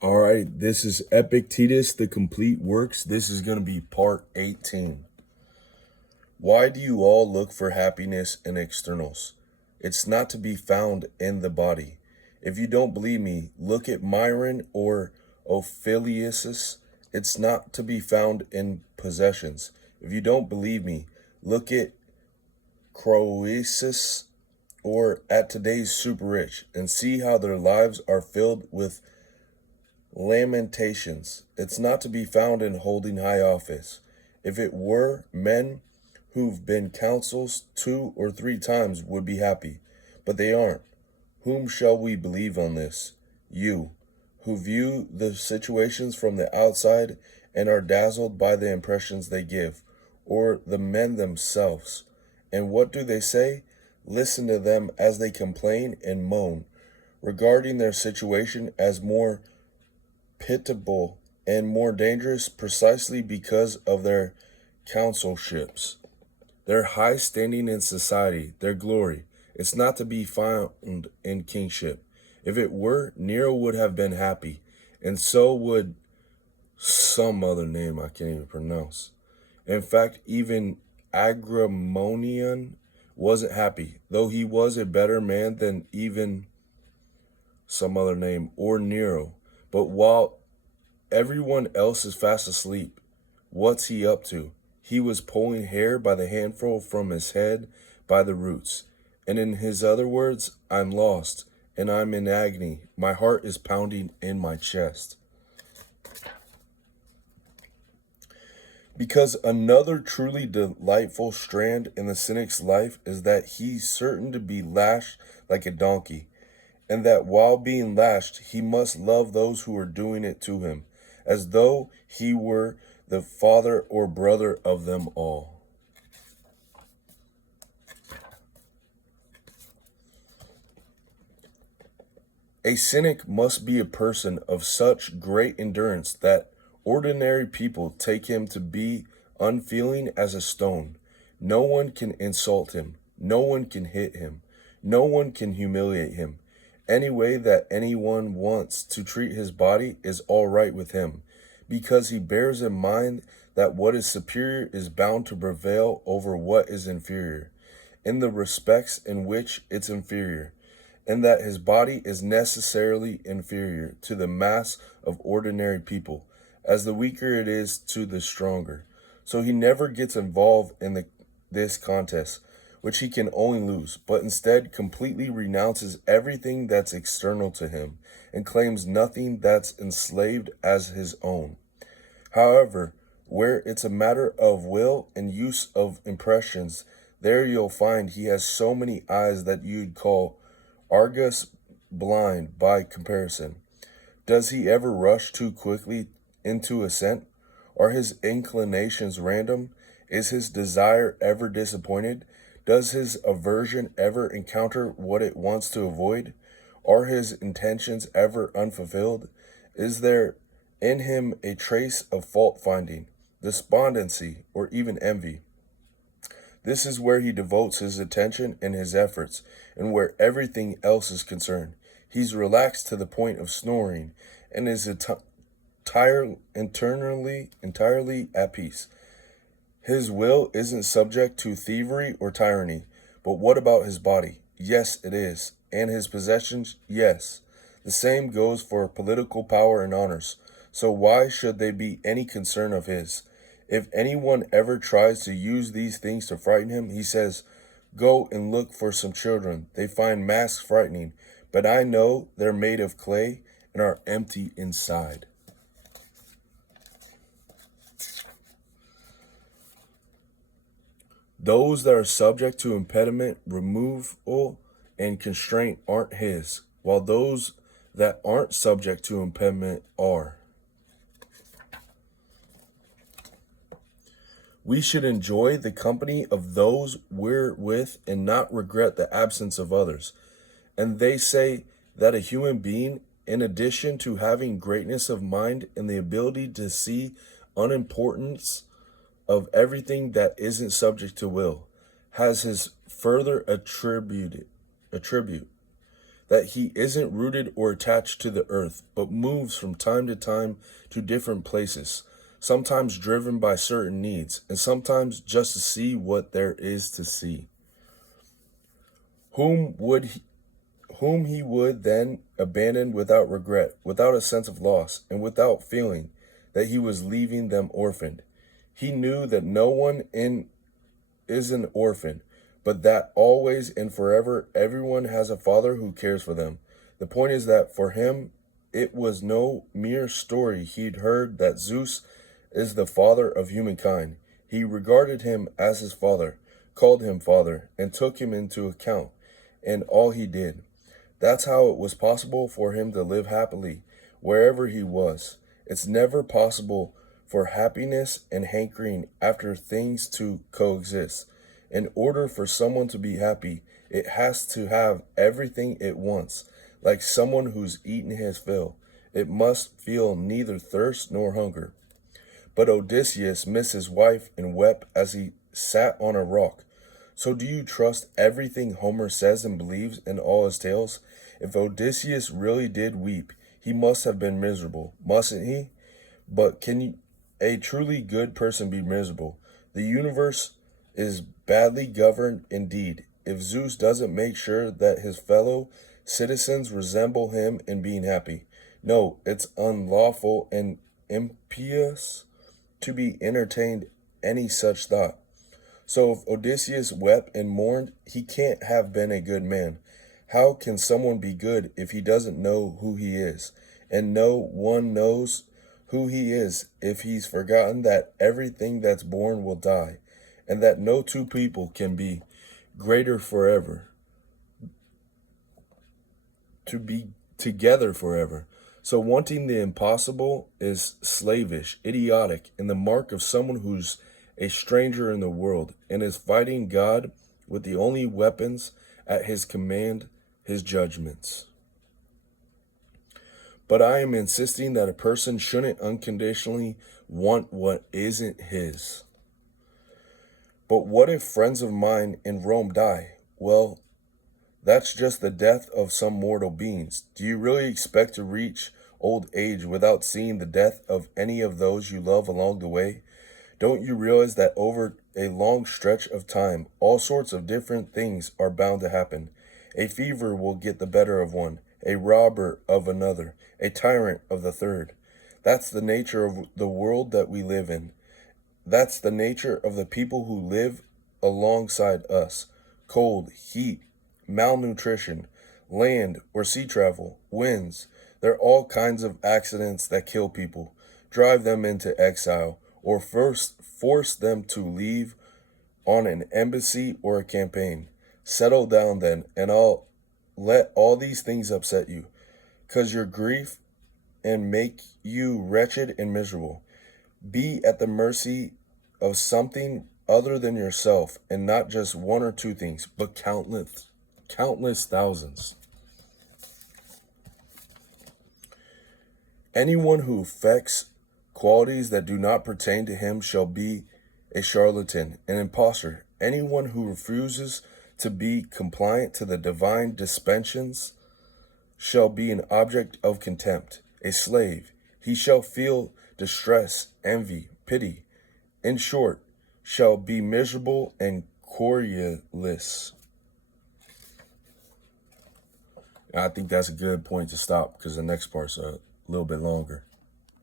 All right, this is Epictetus, the complete works. This is going to be part 18. Why do you all look for happiness in externals? It's not to be found in the body. If you don't believe me, look at Myron or Ophelius. It's not to be found in possessions. If you don't believe me, look at Croesus or at today's super rich and see how their lives are filled with lamentations. It's not to be found in holding high office. If it were, men who've been consuls 2 or 3 times would be happy, but they aren't. Whom shall we believe on this? You, who view the situations from the outside and are dazzled by the impressions they give, or the men themselves. And what do they say? Listen to them as they complain and moan, regarding their situation as more pitiable and more dangerous precisely because of their consulships, their high standing in society, their glory. It's not to be found in kingship. If it were, Nero would have been happy, and so would some other name I can't even pronounce. In fact, even Agramonian wasn't happy, though he was a better man than even some other name or Nero. But while everyone else is fast asleep, what's he up to? He was pulling hair by the handful from his head by the roots. And in his other words, I'm lost, and I'm in agony. My heart is pounding in my chest. Because another truly delightful strand in the cynic's life is that he's certain to be lashed like a donkey, and that while being lashed, he must love those who are doing it to him, as though he were the father or brother of them all. A cynic must be a person of such great endurance that ordinary people take him to be unfeeling as a stone. No one can insult him, no one can hit him, no one can humiliate him. Any way that anyone wants to treat his body is all right with him, because he bears in mind that what is superior is bound to prevail over what is inferior, in the respects in which it's inferior, and that his body is necessarily inferior to the mass of ordinary people, as the weaker it is to the stronger. So he never gets involved in this contest, which he can only lose, but instead completely renounces everything that's external to him, and claims nothing that's enslaved as his own. However, where it's a matter of will and use of impressions, there you'll find he has so many eyes that you'd call Argus blind by comparison. Does he ever rush too quickly into assent? Are his inclinations random? Is his desire ever disappointed? Does his aversion ever encounter what it wants to avoid? Are his intentions ever unfulfilled? Is there in him a trace of fault finding, despondency, or even envy? This is where he devotes his attention and his efforts, and where everything else is concerned. He's relaxed to the point of snoring, and is entirely at peace. His will isn't subject to thievery or tyranny. But what about his body? Yes, it is. And his possessions? Yes. The same goes for political power and honors. So why should they be any concern of his? If anyone ever tries to use these things to frighten him, he says, go and look for some children. They find masks frightening, but I know they're made of clay and are empty inside. Those that are subject to impediment, removal, and constraint aren't his, while those that aren't subject to impediment are. We should enjoy the company of those we're with and not regret the absence of others. And they say that a human being, in addition to having greatness of mind and the ability to see unimportance of everything that isn't subject to will, has his further attribute. that he isn't rooted or attached to the earth, but moves from time to time to different places, sometimes driven by certain needs, and sometimes just to see what there is to see. Whom would he, whom he would then abandon without regret, without a sense of loss, and without feeling that he was leaving them orphaned. He knew that no one is an orphan, but that always and forever everyone has a father who cares for them. The point is that for him, it was no mere story he'd heard that Zeus is the father of humankind. He regarded him as his father, called him father, and took him into account in all he did. That's how it was possible for him to live happily wherever he was. It's never possible for happiness and hankering after things to coexist. In order for someone to be happy, it has to have everything it wants, like someone who's eaten his fill. It must feel neither thirst nor hunger. But Odysseus missed his wife and wept as he sat on a rock. So do you trust everything Homer says and believes in all his tales? If Odysseus really did weep, he must have been miserable, mustn't he? But can a truly good person be miserable? The universe is badly governed indeed. If Zeus doesn't make sure that his fellow citizens resemble him in being happy. No, it's unlawful and impious to be entertained any such thought. So if Odysseus wept and mourned, he can't have been a good man. How can someone be good if he doesn't know who he is? And no one knows who he is if he's forgotten that everything that's born will die, and that no two people can be greater forever, to be together forever. So wanting the impossible is slavish, idiotic, and the mark of someone who's a stranger in the world and is fighting God with the only weapons at his command, his judgments. But I am insisting that a person shouldn't unconditionally want what isn't his. But what if friends of mine in Rome die? Well, that's just the death of some mortal beings. Do you really expect to reach old age without seeing the death of any of those you love along the way? Don't you realize that over a long stretch of time, all sorts of different things are bound to happen? A fever will get the better of one, a robber of another, a tyrant of the third. That's the nature of the world that we live in. That's the nature of the people who live alongside us. Cold, heat, malnutrition, land or sea travel, winds. There are all kinds of accidents that kill people, drive them into exile, or first force them to leave on an embassy or a campaign. Settle down then, and I'll let all these things upset you, 'cause your grief and make you wretched and miserable. Be at the mercy of something other than yourself, and not just one or two things, but countless thousands. Anyone who affects qualities that do not pertain to him shall be a charlatan, an impostor. Anyone who refuses to be compliant to the divine dispensations shall be an object of contempt, a slave. He shall feel distress, envy, pity. In short, shall be miserable and querulous. I think that's a good point to stop because the next part's a little bit longer.